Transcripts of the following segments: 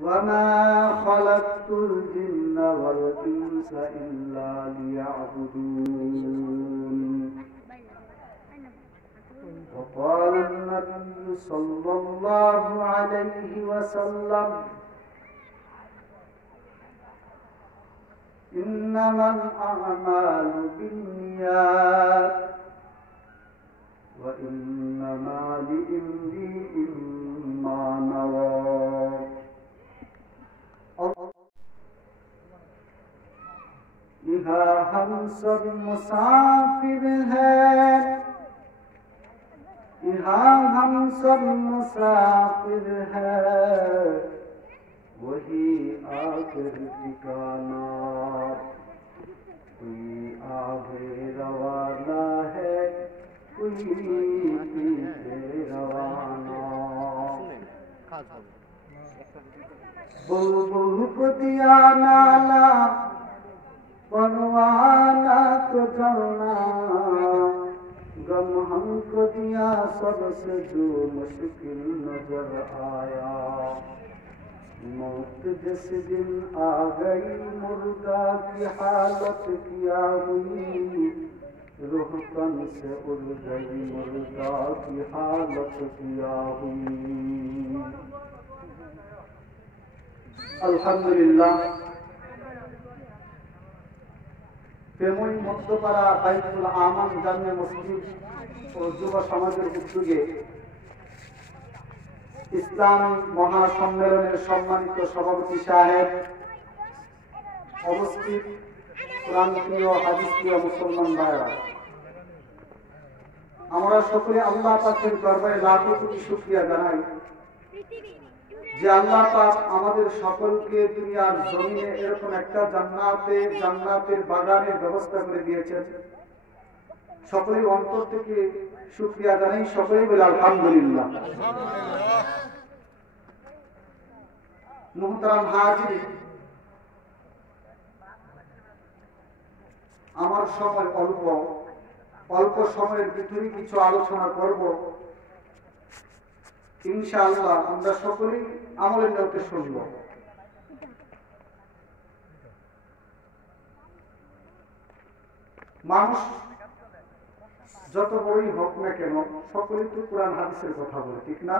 وما خلقت الجن والإنس إلا ليعبدون وقال النبي صلى الله عليه وسلم إنما الأعمال بالنيات وإنما لامرئ ما نوى यहाँ हम सब मुसाफिर हैं यहाँ हम सब मुसाफिर हैं वही आखिर ठिकाना कोई आगे रवाना है कोई पीछे रवाना बुलबुल को दिया नाला परवाना को चलना गम हमको दिया सबसे जो मुश्किल नजर आया मौत जिस दिन आ गई मुर्दा की हालत क्या हुई रूह तन से उड़ गई मुर्दा की हालत क्या हुई। अल्हम्दुलिल्लाह প্রেমই মধ্যপাড়া বাইতুল আমান জামে মসজিদ ও যুব সমাজের উদ্যোগে ইসলামী মহাসম্মেলনের সম্মানিত সভাপতি সাহেব, অবস্থিত প্রান্তীয় হাদিসপ্রিয় মুসলমান ভাইরা, আমরা সকলে আল্লাহ পাকের দরবারে লাখো কোটি শুকরিয়া জানাই যে আল্লাহ পাক আমাদের সকলকে দুনিয়ার জমিনে এরকম একটা জান্নাতের বাগানের ব্যবস্থা করে দিয়েছেন। সকলেই অন্তর থেকে শুকরিয়া জানাই, সকলেই বলে আলহামদুলিল্লাহ। মুহতারাম হাজির, আমার সময় অল্প সময়ের ভিতরে কিছু আলোচনা করব। ইনশাআল্লাহ আমরা সকলেই আমলের নিয়তে শুনব। মানুষ যত বড়ই হোক না কেন সকলেই তো কোরআন হাদিসের কথা বলে, ঠিক না?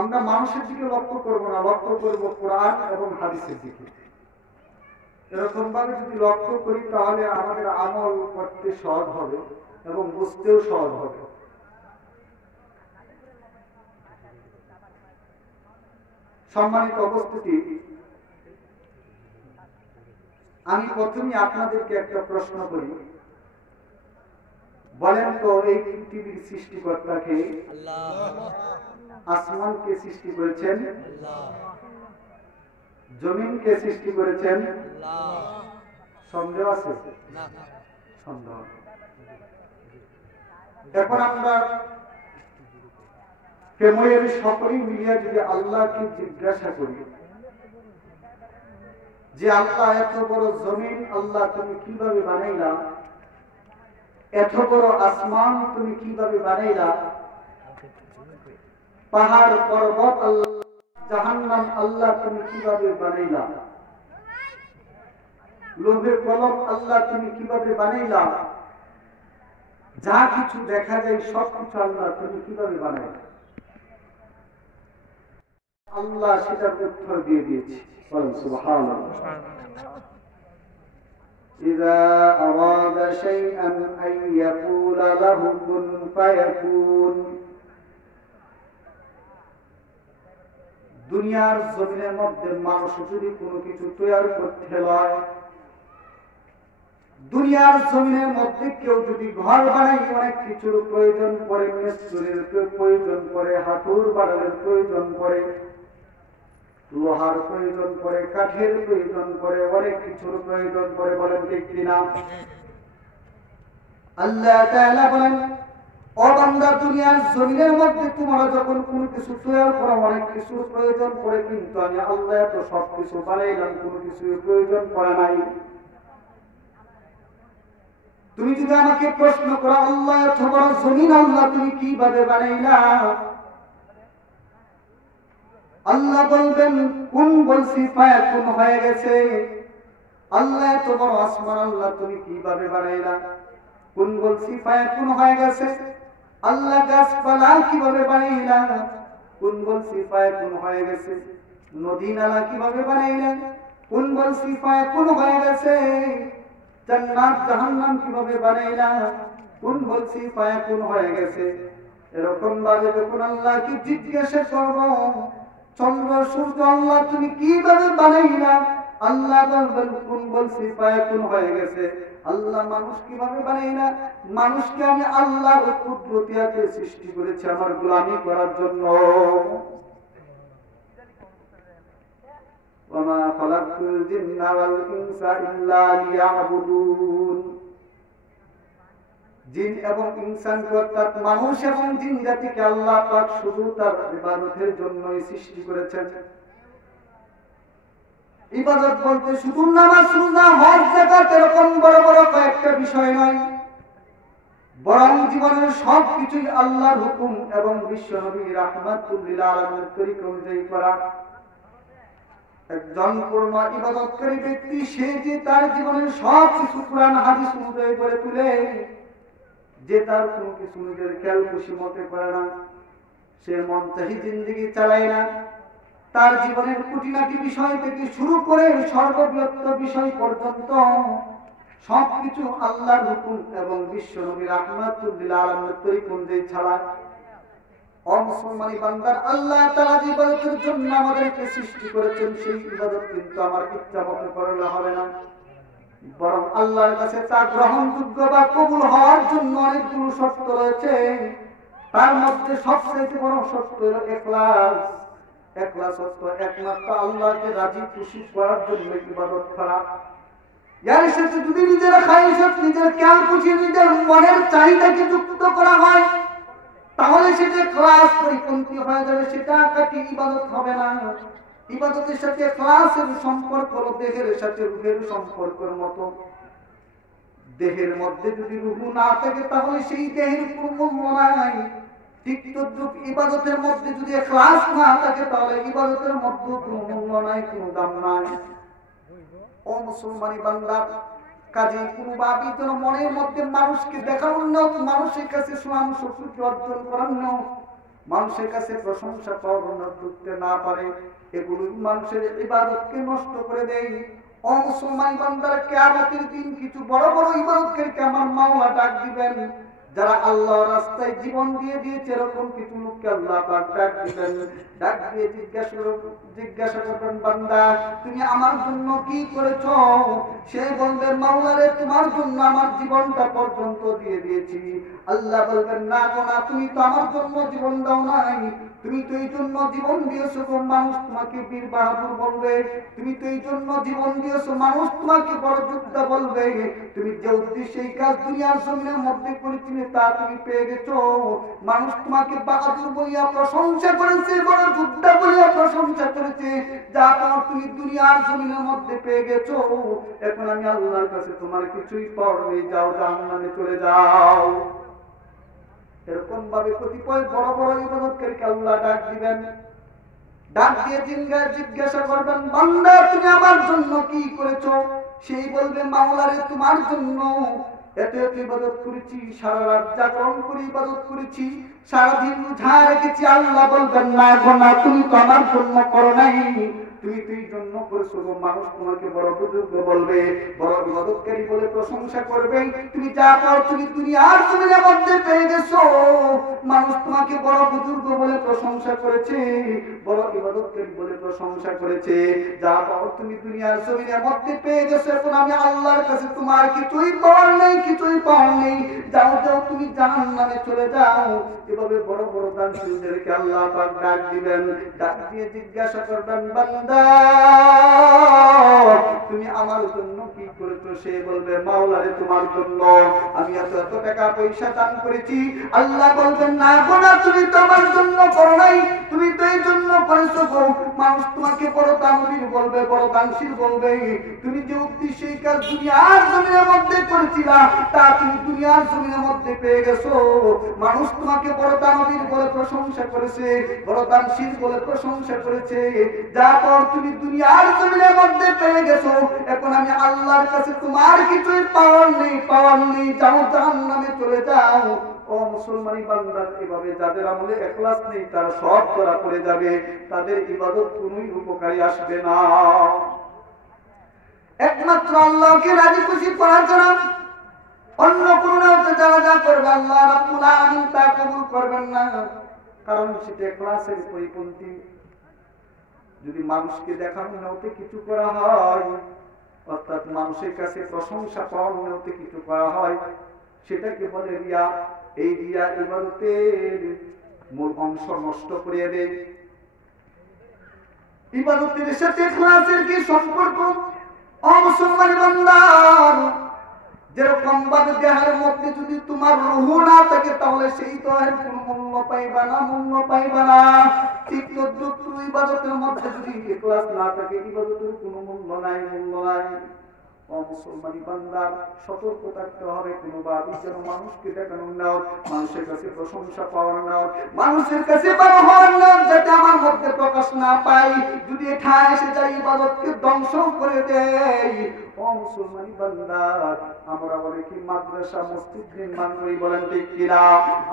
আমরা মানুষের দিকে লক্ষ্য করব না, লক্ষ্য করব কোরআন এবং হাদিসের দিকে। এরকম ভাবে যদি লক্ষ্য করি তাহলে আমাদের আমল করতে সহজ হবে এবং বুঝতেও সহজ হবে। সম্মানিত উপস্থিতি, আমি প্রথমেই আপনাদেরকে একটা প্রশ্ন করি। বলেন তো এই পৃথিবীর সৃষ্টিকর্তাকে? আসমানকে সৃষ্টি করেছেন? জমিনকে সৃষ্টি করেছেন? সন্দেহ আছে? সন্দেহ। এখন আমরা প্রেমের সকলেই মিলিয়ে যদি আল্লাহকে জিজ্ঞাসা করি যে আল্লাহ এত বড় জমিন আল্লাহ তুমি কিভাবে বানাইলা, এত বড় আসমান তুমি কিভাবে বানাইলা, পাহাড় পর্বত আল্লাহ, জাহান্নাম আল্লাহ তুমি কিভাবে বানাইলা, লোহে কলম আল্লাহ তুমি কিভাবে বানাইলা, যা কিছু দেখা যায় সব কিছু আল্লাহ তুমি কিভাবে বানাইলা? আল্লাহ সেটার উত্তর দিয়ে দিয়েছে। সুবহানাল্লাহ। ইযা আরাদা শাইআন আন ইয়াকুলা লাহু কুন ফায়াকুন। দুনিয়ার জমিনের মধ্যে মানুষ যদি কোনো কিছু তৈরি করতে হয়, দুনিয়ার জমিনের মধ্যে কেউ যদি ঘর বানায় অনেক কিছুর প্রয়োজন পড়ে, মিস্ত্রির প্রয়োজন পড়ে, হাতুর বাড়ালের প্রয়োজন পড়ে, লোহার প্রয়োজন পড়ে, কাঠের প্রয়োজন পড়ে, অনেক কিছুর প্রয়োজন পড়ে। বলেন ঠিক কিনা? আল্লাহ তাআলা বলেন, ও বান্দা, দুনিয়ার জমিনের মধ্যে তোমরা যখন কোনো কিছু তৈরি করো অনেক কিছুর প্রয়োজন পড়ে, কিন্তু আমি আল্লাহ তো সব কিছু বানাইলাম, কোনো কিছুর প্রয়োজন পড়ে নাই। তুমি যদি আমাকে প্রশ্ন করো আল্লাহ এত বড় জমিন আল্লাহ তুমি কিভাবে বানাইলা, আল্লাহ বলবেন কুন বলছি ফায়াকুন হয়ে গেছে। আল্লাহ এত বড় আসমান আল্লাহ তুমি কিভাবে বানাইলা? কুন বলছি ফায়াকুন হয়ে গেছে। আল্লাহ গাছপালা কিভাবে বানাইলা? কুন বলছি ফায়াকুন হয়ে গেছে। নদী নালা কিভাবে বানাইলা? কুন বলছি ফায়াকুন হয়ে গেছে। জান্নাত জাহান্নাম কিভাবে বানাইলা? কুন বলছি ফায়াকুন হয়ে গেছে। এরকম ভাবে যখন আল্লাহকে জিজ্ঞাসা করব, চন্দ্র সূর্য আল্লাহ তুমি কিভাবে বানাইলা? আল্লাহ বলবেন কুন বলছি ফায়াকুন হয়ে গেছে। আল্লাহ মানুষ কিভাবে বানাইলা? মানুষকে আমি আল্লাহর কুদরতিয়াতে সৃষ্টি করেছি আমার গোলামি করার জন্য। ওয়ামা খালাকতুল জিন্না ওয়াল ইনসা ইল্লা লিয়াবুদুন। জিন এবং ইনসান অর্থাৎ মানুষ এবং জিন জাতিকে আল্লাহ পাক শুধু তার ইবাদতের জন্যই সৃষ্টি করেছেন। ইবাদত বলতে শুধু নামাজ, রোজা, হজ, যাকাত এরকম বড় বড় কয়েকটা বিষয় নয়, বরং জীবনের সবকিছুই আল্লাহর হুকুম এবং বিশ্বনবী রাহমাতুল লিল আলামিনের তরিকা অনুযায়ী করা। একজন পূর্ণ ইবাদতকারী ব্যক্তি সে যে তার জীবনের সব কিছু কোরআন হাদিস অনুযায়ী করে তুলে, যে তার কোনো কিছু নিজের খেয়াল খুশি মতে করে না, সে মন চাহি জিন্দেগি চালায় না, তার জীবনের খুঁটিনাটি বিষয় থেকে শুরু করে সর্ববৃহৎ বিষয় পর্যন্ত সবকিছু আল্লাহর হুকুম এবং বিশ্বনবী রাহমাতুল লিল আলামিনের তরিকা অনুযায়ী ছাড়া। ও মুসলমানি বান্দার, আল্লাহ তাআলা যে ইবাদতের জন্য আমাদেরকে সৃষ্টি করেছেন সেই ইবাদত কিন্তু আমার ইচ্ছা মতো করলে হবে না, বরং আল্লাহর কাছে তা গ্রহণযোগ্য বা কবুল হওয়ার জন্য অনেকগুলো শর্ত রয়েছে। তার মধ্যে সবচেয়ে বড় শর্ত হলো ইখলাস। ইখলাস অর্থ একমাত্র আল্লাহকে রাজি খুশি করার জন্য ইবাদত করা। এর সাথে যদি নিজের খায়সাত, নিজের খেয়াল খুশি, নিজের মনের চাহিদাকে যুক্ত করা হয়, তাহলে সেটা ইখলাস পরিপন্থী হয়ে যাবে, সেটা কাটি ইবাদত হবে না। ইবাদতের সাথে ইখলাসের সম্পর্ক হলো দেহের সাথে রূহের সম্পর্কের মতো। দেহের মধ্যে যদি রূহ না থাকে তাহলে সেই দেহের কোনো মূল্য নাই। ঠিক তদ্রূপ ইবাদতের মধ্যে যদি ইখলাস না থাকে তাহলে ইবাদতের মধ্যে কোনো মূল্য নাই, কোনো দাম নাই। ও মুসলমানি বান্দা, কাজে কোনো ভাবে যেন মনের মধ্যে মানুষকে দেখানোর না, মানুষের কাছে সুনাম সুখ্যাতি অর্জন করার না, মানুষের কাছে প্রশংসা পাওয়ার করতে না পারে, এগুলো মানুষের ইবাদতকে নষ্ট করে দেয়। ও মুসলমানি বান্দারা, কিয়ামতের দিন কিছু বড় বড় ইবাদতকারীকে আমার মাওলা ডাক দিবেন, যারা আল্লাহর রাস্তায় জীবন দিয়ে দিয়েছে, এরকম কিছু লোককে আল্লাহ পাক ডাক দিবেন। ডাক দিয়ে জিজ্ঞাসা করবেন, বান্দা তুমি আমার জন্য কি করেছো? সে বলবে, মাওলা রে, তোমার জন্য আমার জীবনটা পর্যন্ত দিয়ে দিয়েছি। আল্লাহ বলবেন, না গো না, তুমি তো আমার জন্য জীবন দাও নাই, তুমি তো এই জন্য জীবন দিয়েছো মানুষ তোমাকে বীর বাহাদুর বলবে, তুমি তো এই জন্য জীবন দিয়েছো মানুষ তোমাকে বড় যোদ্ধা বলবে, তুমি যে উদ্দেশ্যে এই কাজ দুনিয়ার জমিনের মধ্যে করেছিলে তা তুমি পেয়ে গেছো। মানুষ তোমাকে বাহাদুর বলিয়া প্রশংসা করেছে, বড় যোদ্ধা বলিয়া প্রশংসা করেছে, যা পাও তুমি দুনিয়ার জমিনের মধ্যে পেয়ে গেছো। এখন আমি আল্লাহর কাছে তোমার কিছুই পাওয়ার নেই, যাও জাহান্নামে চলে যাও। এরকম ভাবে কতিপয় বড় বড় ইবাদতকারীকে আল্লাহ ডাক দিবেন। ডাক দিয়ে জিজ্ঞাসা করবেন, বান্দা তুমি আমার জন্য কি করেছো? সেই বলবে, মাওলা রে, তোমার জন্য এত এত ইবাদত করেছি, সারা রাত জাগরণ করে ইবাদত করেছি, সারাদিন রোজা রেখেছি। আল্লাহ বলবেন, না গো না, তুমি তো আমার জন্য করো নাই, তুমি তো এই জন্য করেছো। মানুষ তোমাকে বড় বুজুর্গ বলবে, বড় ইবাদতকারী বলে প্রশংসা করবে, তুমি যা পাও তুমি দুনিয়ার জমিনের মধ্যে পেয়ে গেছো। মানুষ তোমাকে বড় বুজুর্গ বলে প্রশংসা করেছে, বড় ইবাদতকারী বলে প্রশংসা করেছে, যা পাও তুমি দুনিয়ার জমিনের মধ্যে পেয়ে গেছো। এখন আমি আল্লাহর কাছে তোমার কিছুই পাওয়ার নেই, কিছুই পাওয়ার নেই, যাও যাও, তুমি জাহান্নামে চলে যাও। এভাবে বড় বড় দানশীলদেরকে আল্লাহ পাক ডাক দিবেন। ডাক দিয়ে জিজ্ঞাসা করবেন, বান্দা তুমি আমার জন্য কি করেছো? সে বলবে, মাওলা রে, তোমার জন্য আমি এত এত টাকা পয়সা দান করেছি। আল্লাহ বলবেন, না গো না, তুমি তো আমার জন্য করো নাই, তুমি তো এই জন্য করেছো গো, মানুষ তোমাকে বড় দানবীর বলবে, বড় দানশীল বলবে। তুমি যে উদ্দেশ্য এই কাজ দুনিয়ার জমিনের মধ্যে করেছিলা, তা তুমি দুনিয়ার জমিনের মধ্যে পেয়ে গেছো। মানুষ তোমাকে বড় দানবীর বলে প্রশংসা করেছে, বড় দানশীল বলে প্রশংসা করেছে, যা পর তুমি দুনিয়ার জমিনের মধ্যে পেয়ে গেছো। এখন আমি আল্লাহর কাছে তোমার কিছুই পাওয়ার নেই, পাওয়ার নেই, যাও জাহান্নামে চলে যাও। ও মুসলমানি বান্দা, এভাবে যাদের আমলে ইখলাস নেই তারা সব ধরা পড়ে যাবে, তাদের ইবাদত কোনোই উপকারী আসবে না। একমাত্র আল্লাহকে রাজি খুশি করার জন্য অন্য কোনো নামে যারা যা করবে আল্লাহ রাব্বুল আলামিন তা কবুল করবেন না, কারণ সেটা ইখলাসের পরিপন্থী। যদি মানুষকে দেখানোর নিয়তে কিছু করা হয়, অর্থাৎ মানুষের কাছে প্রশংসা পাওয়ার নিয়তে কিছু করা হয়, সেটাকে বলে রিয়া। এই রিয়া ইবাদতের মূল অংশ নষ্ট করিয়ে দেয়। ইবাদতের সাথে ইখলাসের কি সম্পর্ক? ও মুসলমান বান্দা, যেরকম ভাবে দেহের মধ্যে যদি তোমার রূহ না থাকে তাহলে সেই দেহের কোনো মূল্য পাইবা না, মূল্য পাইবা না। ঠিক তদ্রুপ ইবাদতের মধ্যে যদি ইখলাস না থাকে, ইবাদতের কোনো মূল্য নাই, মূল্য নাই। ও মুসলমানি বান্দার সতর্ক থাকতে হবে, কোনোভাবে যেন মানুষকে দেখানোর নাও, মানুষের কাছে প্রশংসা পাওয়ার নাও, মানুষের কাছে বড় হওয়ার নাও, যাতে আমার মধ্যে প্রকাশ না পাই। যদি এটা এসে যায় ইবাদতকে ধ্বংস করে দেয়। ও মুসলমানি বান্দার, আমরা অনেকে মাদ্রাসা মসজিদ নির্মাণ করি, বলেন ঠিক কিনা?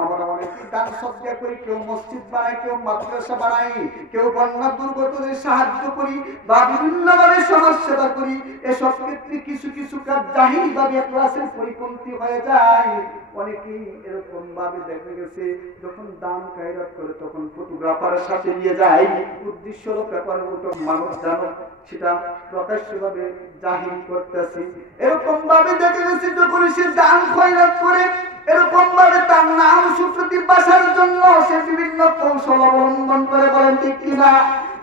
আমরা অনেকে দান সদকা করি, কেউ মসজিদ বানাই, কেউ মাদ্রাসা বানাই, কেউ বন্যা দুর্গতদের সাহায্য করি বা বিভিন্ন ভাবে সমাজ সেবা করি। এসব ক্ষেত্রে কিছু কিছু কাজ জাহিল ভাবে ইখলাসের পরিপন্থী হয়ে যায়। অনেকেই এরকম ভাবে দেখা গেছে যখন দান কায়রাত করে তখন ফটোগ্রাফারের সাথে নিয়ে যায়, উদ্দেশ্য হলো পেপারের মতো মানুষ জানো, সেটা প্রকাশ্যভাবে জাহিল করতেছি। এরকম ভাবে দেখা গেছে যখন সে দান খয়রাত করে, এরকম ভাবে তার নাম সুখ্যাতি বাঁচার জন্য সে বিভিন্ন কৌশল অবলম্বন করে, বলেন ঠিক কিনা?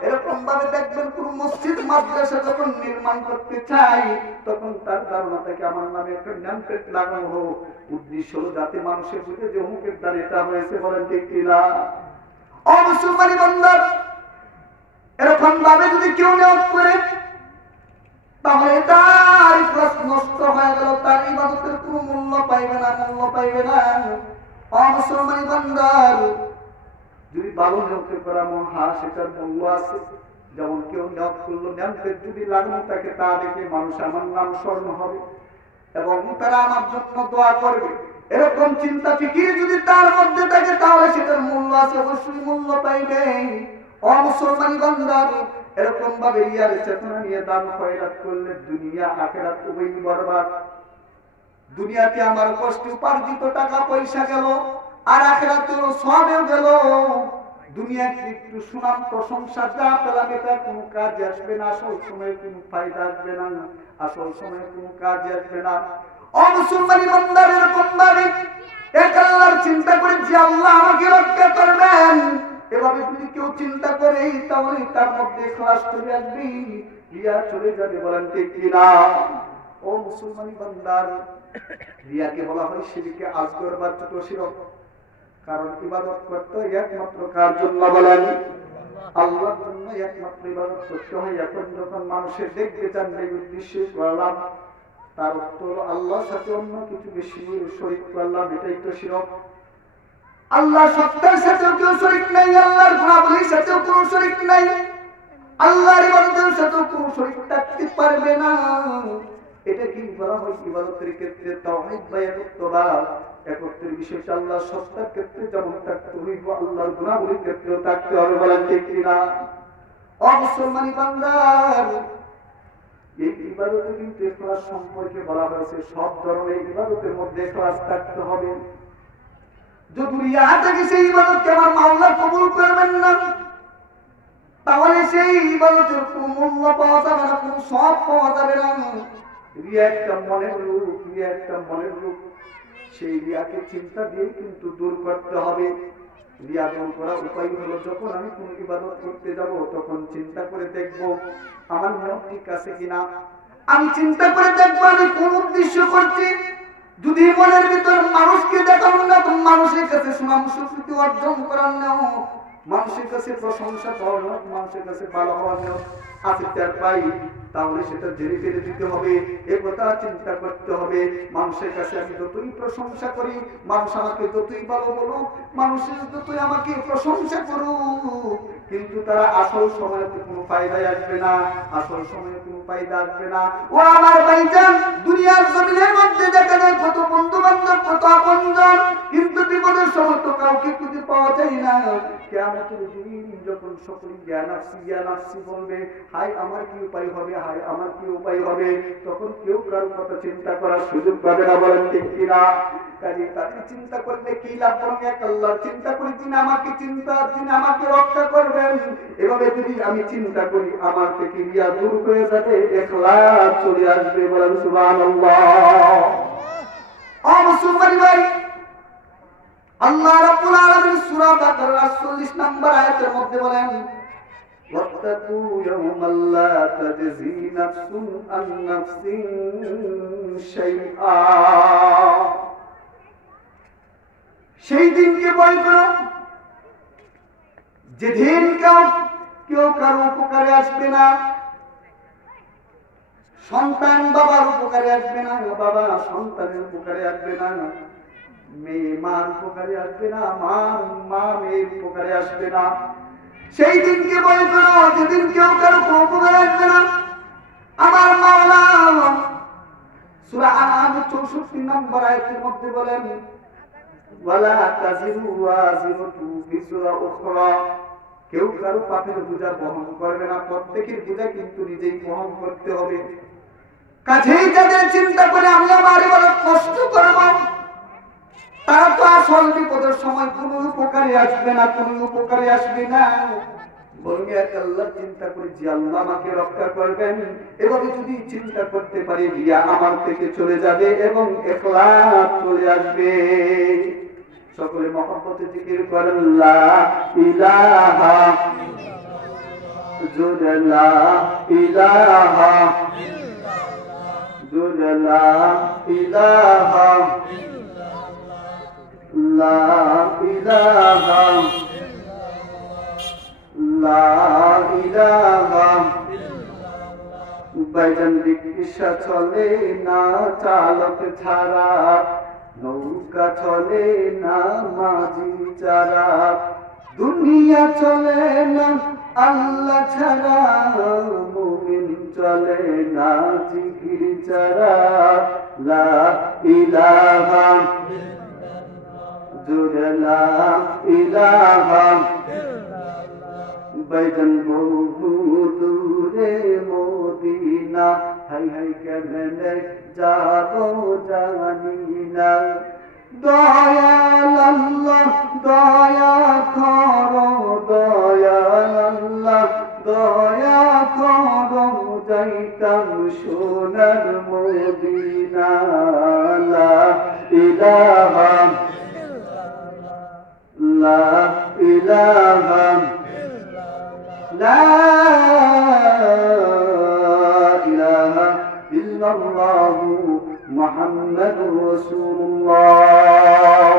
এরকম ভাবে দেখবেন কোন মসজিদ মাদ্রাসা যখন নির্মাণ করতে চাই, তখন তার ধারণা থেকে আমার নামে একটা নামপ্লেট লাগানো হোক, উদ্দেশ্য হলো যাতে মানুষের বুঝে যে অমুকের দ্বারা এটা হয়েছে, বলেন ঠিক কিনা? ও মুসলমানি বান্দা, এরকম ভাবে যদি কেউ নিয়ত করে তাহলে তার ইখলাস নষ্ট হয়ে গেল, তার ইবাদতের কোনো মূল্য পাইবে না, মূল্য পাইবে না। ও মুসলমানি বান্দার, যদি ভালো নিয়ত করা মন হয় সেটার মূল্য আছে। যেমন কেউ নিয়ত করলো নিয়তের যদি লাগানো থাকে, তা দেখে মানুষ আমার নাম স্মরণ হবে এবং তারা আমার জন্য দোয়া করবে, এরকম চিন্তা ফিকির যদি তার মধ্যে থাকে তাহলে সেটার মূল্য আছে, অবশ্যই মূল্য পাইবে। ও মুসলমানি বান্দার, এরকম ভাবে রিয়ার চেতনা নিয়ে দান খয়রাত করলে দুনিয়া আখিরাত উভয়ই বরবাদ। দুনিয়াতে আমার কষ্ট উপার্জিত টাকা পয়সা গেল, আর আখিরাতে সওয়াবও গেল। দুনিয়াতে একটু সুনাম প্রশংসা যা পেলাম, এটা কোনো কাজে আসবে না, আসল সময়ে কোনো ফায়দা আসবে না, আসল সময়ে কোনো কাজে আসবে না। ও মুসলমানি বান্দা, এরকম ভাবে এক আল্লাহর চিন্তা করে যে আল্লাহ আমাকে রক্ষা করবেন, এভাবে যদি কেউ চিন্তা করে তাহলে তার মধ্যে ইখলাস চলে আসবে, রিয়া চলে যাবে, বলেন ঠিক কিনা? ও মুসলমানি বান্দার, রিয়াকে বলা হয় শিরকে আসগর বা ছোট শিরক। কারণ ইবাদত করতে একমাত্র কার জন্য, বলেন? আল্লাহর জন্য একমাত্র ইবাদত করতে হয়। এখন যখন মানুষের দেখতে চান এই উদ্দেশ্যে করলাম, তার উত্তর আল্লাহর সাথে অন্য কিছু বেশি শরীক করলাম, এটাই তো শিরক। আল্লাহ সত্তার সাথেও কেউ শরীক নাই, আল্লাহর গুণাবলীর সাথেও কোনো শরীক নাই, আল্লাহর ইবাদতের সাথেও কোনো শরীক থাকতে পারবে না। এটা কি বলা হয় ইবাদতের ক্ষেত্রে তাওহীদ বা একত্ববাদ। একত্বের বিষয়টা আল্লাহর সত্তার ক্ষেত্রে যেমন থাকতে হইব, আল্লাহর গুণাবলীর ক্ষেত্রেও থাকতে হবে, বলেন ঠিক কিনা? ও মুসলমানি বান্দার, এই ইবাদতে কিন্তু ইখলাস সম্পর্কে বলা হয়েছে সব ধরনের ইবাদতের মধ্যে ইখলাস থাকতে হবে। যদি রিয়া থাকে সেই ইবাদতকে আমার মাওলা কবুল করবেন না, তাহলে সেই ইবাদতের কোনো মূল্য পাওয়া যাবে না, কোনো সওয়াব পাওয়া যাবে না। রিয়া একটা মনের রূপ, রিয়া একটা মনের রূপ। সেই রিয়াকে চিন্তা দিয়ে কিন্তু দূর করতে হবে। রিয়া দূর করার উপায় হলো, যখন আমি কোনো ইবাদত করতে যাব তখন চিন্তা করে দেখবো আমার নিয়ত ঠিক আছে কিনা। আমি চিন্তা করে দেখবো আমি কোন উদ্দেশ্য করছি। যদি মনের ভিতর মানুষকে দেখানো না, মানুষের কাছে সুনাম সুখ্যাতি অর্জন করার নাও, মানুষের কাছে প্রশংসা পাওয়ার নিয়ত, মানুষের কাছে ভালো হওয়ার নিয়ত আছে তার পাই, তাহলে সেটা জেনে ফেলে দিতে হবে, এ কথা চিন্তা করতে হবে। মানুষের কাছে আমি যতই প্রশংসা করি, মানুষ আমাকে যতই ভালো বলুক, মানুষের যতই আমাকে প্রশংসা করুক, কিন্তু তারা আসল সময়ে কোনো ফায়দায় আসবে না, আসল সময়ে কোনো ফায়দা আসবে না। ও আমার ভাইজান, দুনিয়ার জমিনের মধ্যে দেখা যায় কত বন্ধু বান্ধব, কত আপনজন, কিন্তু বিপদের সময় তো কাউকে খুঁজে পাওয়া যায় না। কিয়ামতের দিন যখন সকলে ইয়া নাফসি বলবে, হায় আমার কি উপায় হবে, হায় আমার কি উপায় হবে, তখন কেউ কারোর কথা চিন্তা করার সুযোগ পাবে না। বলেন ঠিক কিনা? কাজে তাদের চিন্তা করলে কি লাভ? বরং এক আল্লাহর চিন্তা করি, তিনি আমাকে রক্ষা করবেন। এভাবে যদি আমি চিন্তা করি, আমার থেকে রিয়া দূর হয়ে যাবে, ইখলাস চলে আসবে। বলেন সুবহানাল্লাহ। ও মুসলমান ভাই, আল্লাহ রাব্বুল আলামিন সূরা বাকারার 48 নম্বর আয়াতের মধ্যে বলেন, ওয়াত্তাকু ইয়াওমান লা তাজজি নাফসুন আন নাফসিন শাইআ। সেই দিনকে ভয় করো যেদিন কেউ কারো উপকারে আসবে না। সন্তান বাবার উপকারে আসবে না, বাবা সন্তানের উপকারে আসবে না, মেয়ে মার উপকারে আসবে না, মা মেয়ের উপকারে আসবে না। সেই দিনকে ভয় করো যেদিন কেউ কারো উপকারে আসবে না। আমার মাওলা সূরা আনআম 64 নম্বর আয়াতের মধ্যে বলেন, ওয়ালা তাজিরু ওয়াজিরাতু বিজরা উখরা। কেউ কারো পাপের বোঝা বহন করবে না, প্রত্যেকের বোঝা কিন্তু নিজেই বহন করতে হবে। কাজেই যাদের চিন্তা করে আমি আমার ইবাদত নষ্ট করব, তারা তো আসল বিপদের সময় কোনো উপকারে আসবে না, কোনো উপকারে আসবে না। বরং এক আল্লাহর চিন্তা করি যে আল্লাহ আমাকে রক্ষা করবেন। এভাবে যদি চিন্তা করতে পারি, রিয়া আমার থেকে চলে যাবে এবং ইখলাস চলে আসবে। সকলে মহব্বতে জিকির করেন, লা ইলাহা জোরে লা ইলাহা জোরে লা ইলাহা লা ইলাহা লা ইলাহা। বাইজান রিকশা চলে না চালক ছাড়া, নৌকা চলে না মাঝি ছাড়া, দুনিয়া চলে না আল্লাহ ছাড়া, মুমিন চলে না জিকির ছাড়া। লা ইলাহা জোরে লা ইলাহা। বাইজান বহু দূরে মদিনা, হাই হাই কেমনে যাবো জানি না। দয়াল আল্লাহ দয়া করো, দয়াল আল্লাহ দয়া করো, যাইতাম সোনার মদিনা। লা ইলাহা লা ইলাহা লা ইলাহা ইল্লাল্লাহু মুহাম্মাদুর রাসূলুল্লাহ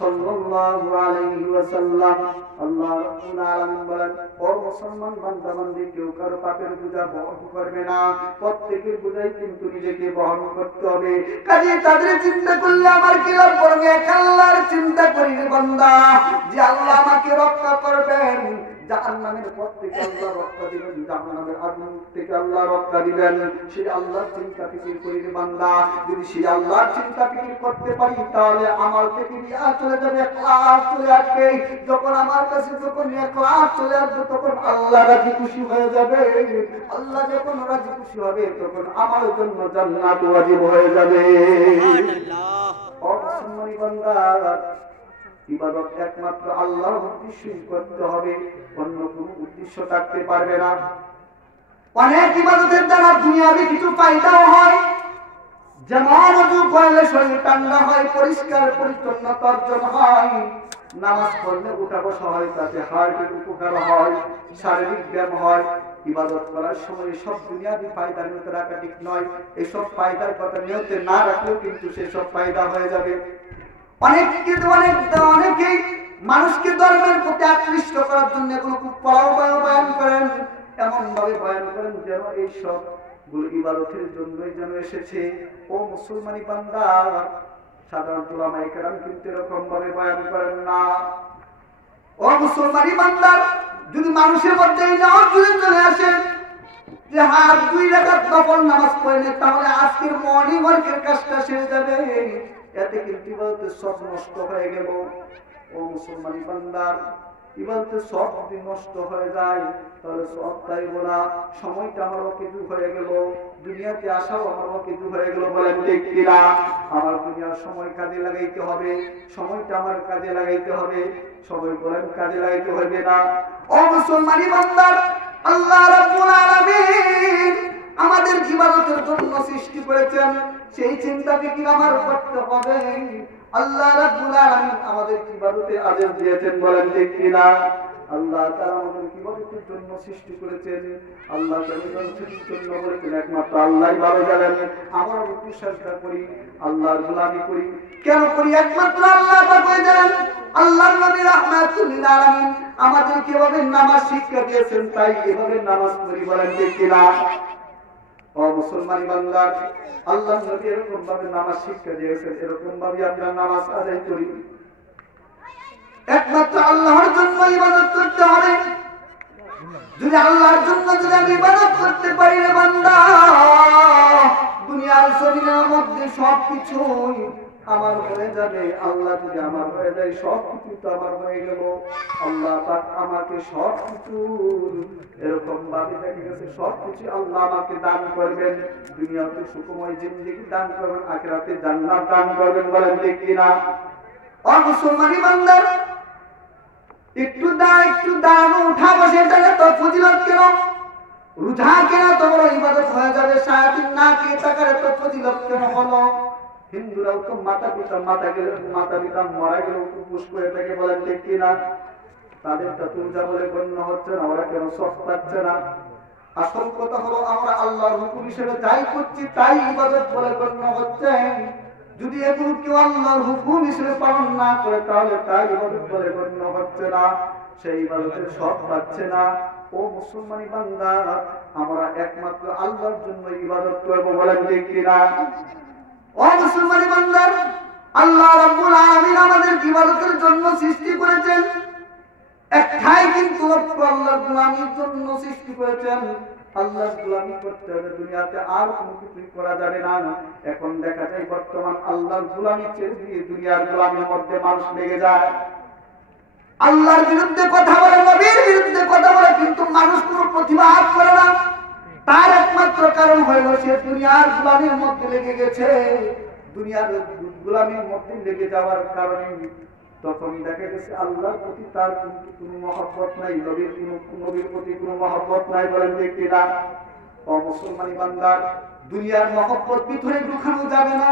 সাল্লাল্লাহু আলাইহি ওয়াসাল্লাম। আল্লাহ রাব্বুল আলামিন বলেন, ও মুসলমান বান্দা বান্দি, কেউ কারো পাপের বোঝা বহন করবে না, প্রত্যেকের বোঝাই কিন্তু নিজেকে বহন করতে হবে। কাজে তাদের চিন্তা করলে আমার কি লাভ? বরং এক আল্লাহর চিন্তা করি বান্দা, যে আল্লাহ আমাকে রক্ষা করবেন, জাহান্নামের পথ থেকে আল্লাহ রক্ষা দিবেন, জাহান্নামের আগুন থেকে আল্লাহ রক্ষা দিবেন। সেই আল্লাহর চিন্তা ফিকির করি বান্দা। যদি সেই আল্লাহর চিন্তা ফিকির করতে পারি, তাহলে আমার থেকে রিয়া চলে যাবে, ইখলাস চলে আসবে। যখন আমার কাছে যখন ইখলাস চলে আসবে, তখন আল্লাহ রাজি খুশি হয়ে যাবে। আল্লাহ যখন রাজি খুশি হবে, তখন আমার জন্য জান্নাত ওয়াজিব হয়ে যাবে। সুবহানাল্লাহ। ও মুসলমান বান্দা, ইবাদত একমাত্র আল্লাহর উদ্দেশ্যই করতে হবে, অন্য কোনো উদ্দেশ্য থাকতে পারবে না। অনেক ইবাদতের দ্বারা দুনিয়াবি কিছু ফায়দাও হয়, যেমন ওযু করলে শরীর ঠান্ডা হয়, পরিষ্কার পরিচ্ছন্নতা অর্জন হয়, নামাজ পড়লে উঠা বসা হয়, তাতে হার্টের উপকার হয়, শারীরিক ব্যায়াম হয়। ইবাদত করার সময় সব দুনিয়াবি ফায়দা নিয়তে রাখা ঠিক নয়। এইসব ফায়দার কথা নিয়তে না রাখলেও কিন্তু সেসব ফায়দা হয়ে যাবে। অনেকেই মানুষকে ধর্মের প্রতি আকৃষ্ট করার জন্য এগুলো খুব বয়ান করেন, এমন ভাবে বয়ান করেন যেন এই সব গুলো ইবাদতের জন্যই যেন এসেছে। ও মুসলমানি বান্দা, সাধারণত উলামায়ে কেরাম কিন্তু এরকম ভাবে বয়ান করেন না। ও মুসলমানি বান্দা, যদি মানুষের মধ্যে এই নামাজ জুড়ে চলে আসে যে হাত 2 রাকাত নফল নামাজ পড়লে তাহলে আজকের মর্নিং ওয়ার্কের কাজটা সেরে যাবে, এতে কিন্তু ইবাদতের সব নষ্ট হয়ে গেল। ও মুসলমানি বান্দা, ইবাদতের সব যদি নষ্ট হয়ে যায় তাহলে সব তাই বলা সময়টা আমারও কিছু হয়ে গেল, দুনিয়াতে আসাও আমারও কিছু হয়ে গেল। বলেন ঠিক কিনা? আমার দুনিয়ার সময় কাজে লাগাইতে হবে, সময়টা আমার কাজে লাগাইতে হবে। সবাই বলেন কাজে লাগাইতে হবে না? ও মুসলমানি বান্দা, আল্লাহ রাব্বুল আলামিন আমাদের ইবাদতের জন্য সৃষ্টি করেছেন, সেই চিন্তা কি আমার করতে হবে। আল্লাহ রাব্বুল আলামিন আমাদের ইবাদতে আদেশ দিয়েছেন। বলেন ঠিক কিনা? আল্লাহ তাআলা আমাদের ইবাদতের জন্য সৃষ্টি করেছেন। আল্লাহ তাআলা জন্য বলেছেন একমাত্র আল্লাহই ভালো জানেন। আমরা রুকু সাজদা করি, আল্লাহর গোলামি করি, কেন করি? একমাত্র আল্লাহ পাক জানেন। আল্লাহর নবী রাহমাতুল লিল আলামিন আমাদের কিভাবে নামাজ শিক্ষা দিয়েছেন, তাই এভাবে নামাজ পড়ি। বলেন ঠিক কিনা? ও মুসলমানি বান্দা, আল্লাহর নবী এরকম ভাবে নামাজ শিক্ষা দিয়েছেন, এরকম ভাবে আমরা নামাজ আদায় করি। একমাত্র আল্লাহর জন্য ইবাদত করতে হবে। যদি আল্লাহর জন্য যদি আমি ইবাদত করতে পারি রে বান্দা, দুনিয়ার জমিনের মধ্যে সবকিছু আমার হয়ে যাবে। আল্লাহ যদি আমার হয়ে যায়, সবকিছু তো আমার হয়ে গেল। আল্লাহ পাক আমাকে সবকিছু এরকম ভাবে দেখে গেছে, সবকিছু আল্লাহ আমাকে দান করবেন। দুনিয়াতে সুখময় জিন্দেগি দান করবেন, আখিরাতে জান্নাত দান করবেন। বলেন ঠিক কিনা? ও মুসলমানি বান্দা, একটু দান উঠা বসে তাহলে তো ফজিলত কেন? রোজা কেন তো বড় ইবাদত হয়ে যাবে? সারাদিন না খেয়ে থাকার তো ফজিলত কেন হলো? হিন্দুরাও তো মাতা পিতা মারা গেলে উপোস করে থাকে। বলেন ঠিক কিনা? তাদের তো রোজা বলে গণ্য হচ্ছে না, ওরা কেন সব পাচ্ছে না? আসল কথা হলো আমরা আল্লাহর হুকুম হিসেবে যাই করছি তাই ইবাদত বলে গণ্য হচ্ছে। যদি এগুলো কেউ আল্লাহর হুকুম হিসেবে পালন না করে তাহলে তাই ইবাদত বলে গণ্য হচ্ছে না, সেই ইবাদতের সব পাচ্ছে না। ও মুসলমানি বান্দা, আমরা একমাত্র আল্লাহর জন্য ইবাদত করব। বলেন ঠিক কিনা? ও মুসলমানি বান্দা, আল্লাহ রাব্বুল আলামিন আমাদের ইবাদতের জন্য সৃষ্টি করেছেন, একটাই কিন্তু আল্লাহর গোলামির জন্য সৃষ্টি করেছেন। আল্লাহর গোলামি করতে হবে, দুনিয়াতে আর কোনো কিছু করা যাবে না। এখন দেখা যায় বর্তমান আল্লাহর গোলামি ছেড়ে দিয়ে দুনিয়ার গোলামির মধ্যে মানুষ লেগে যায়। আল্লাহর বিরুদ্ধে কথা বলে, নবীর বিরুদ্ধে কথা বলে, কিন্তু মানুষ কোনো প্রতিবাদ করে না। তার একমাত্র কারণ হলো সে দুনিয়ার গোলামির মধ্যে লেগে গেছে। দুনিয়ার গোলামির মধ্যে লেগে যাওয়ার কারণে তখন দেখা গেছে আল্লাহর প্রতি তার কোনো মহব্বত নাই, নবীর প্রতি কোনো মহব্বত নাই। বলেন ঠিক কিনা? ও মুসলমানি বান্দা, দুনিয়ার মহব্বত ভিতরে ঢুকানো যাবে না,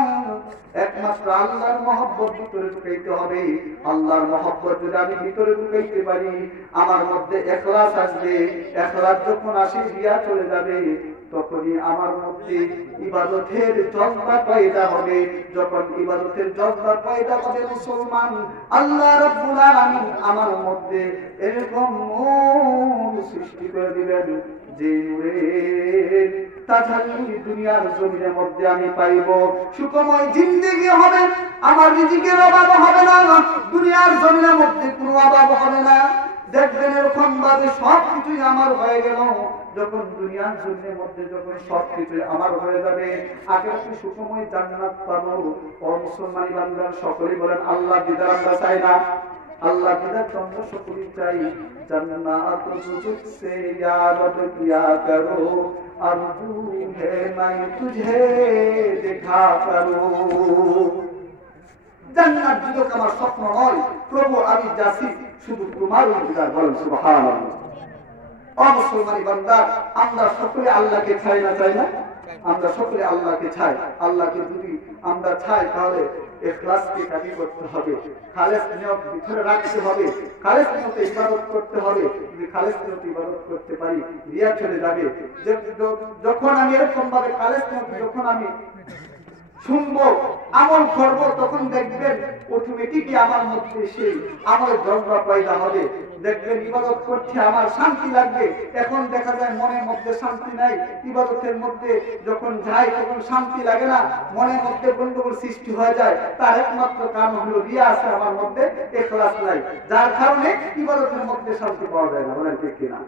একমাত্র আল্লাহর মহব্বত ভিতরে ঢুকাইতে হবে। আল্লাহর মহব্বত যদি আমি ভিতরে ঢুকাইতে পারি, আমার মধ্যে ইখলাস আসবে। ইখলাস যখন আসে, রিয়া চলে যাবে, তখনই আমার মধ্যে ইবাদতের জজ্বা পয়দা হবে। যখন ইবাদতের জজ্বা পয়দা হবে মুসলমান, আল্লাহ রাব্বুল আলামিন আমার মধ্যে এরকম নূর সৃষ্টি করে দিবেন যে নূরের তাজাল্লি দুনিয়ার জমিনের মধ্যে আমি পাইব। সুখময় জিন্দেগি হবে, আমার রিজিকের অভাব হবে না, দুনিয়ার জমিনের মধ্যে কোনো অভাব হবে না। দেখবেন এরকম ভাবে সবকিছুই আমার হয়ে গেল। যখন দুনিয়ার জমিনের মধ্যে যখন সবকিছু আমার হয়ে যাবে, আখিরাতে সুখময় জান্নাত পাবো। ও মুসলমানি বান্দা, সকলেই বলেন আল্লাহ দিদার আমরা চাই না? আল্লাহ দিদার আমরা সকলেই চাই। জান্নাত তুঝসে ইয়া রব কিয়া করো, আরজু হে मैं तुझे देखा करूं। জান্নাত যদি আমার স্বপ্ন নয়, প্রভু আমি যাচ্ছি শুধু তোমার দিদার। বলেন সুবহানাল্লাহ। ও মুসলমানি বান্দা, আমরা সকলে আল্লাহকে চাই না? চাই না? আমরা সকলে আল্লাহকে চাই। আল্লাহকে যদি আমরা চাই তাহলে ইখলাসকে কাটি করতে হবে, খালেস নিয়ত ভিতরে রাখতে হবে, খালেস নিয়তে ইবাদত করতে হবে। যদি খালেস নিয়তে ইবাদত করতে পারি, রিয়া চলে যাবে। যখন আমি এরকম ভাবে খালেস নিয়তে যখন আমি শুনবো, আমল করবো, তখন দেখবেন অটোমেটিকই আমার মধ্যে সেই আমলের জজবা পয়দা হবে। দেখবেন ইবাদত করতে আমার শান্তি লাগবে। এখন দেখা যায় মনের মধ্যে শান্তি নাই, ইবাদতের মধ্যে যখন যাই তখন শান্তি লাগে না, মনের মধ্যে গন্ডগোল সৃষ্টি হয়ে যায়। তার একমাত্র কারণ হলো রিয়া আছে আমার মধ্যে, ইখলাস নাই, যার কারণে ইবাদতের মধ্যে শান্তি পাওয়া যায় না। বলেন ঠিক কিনা?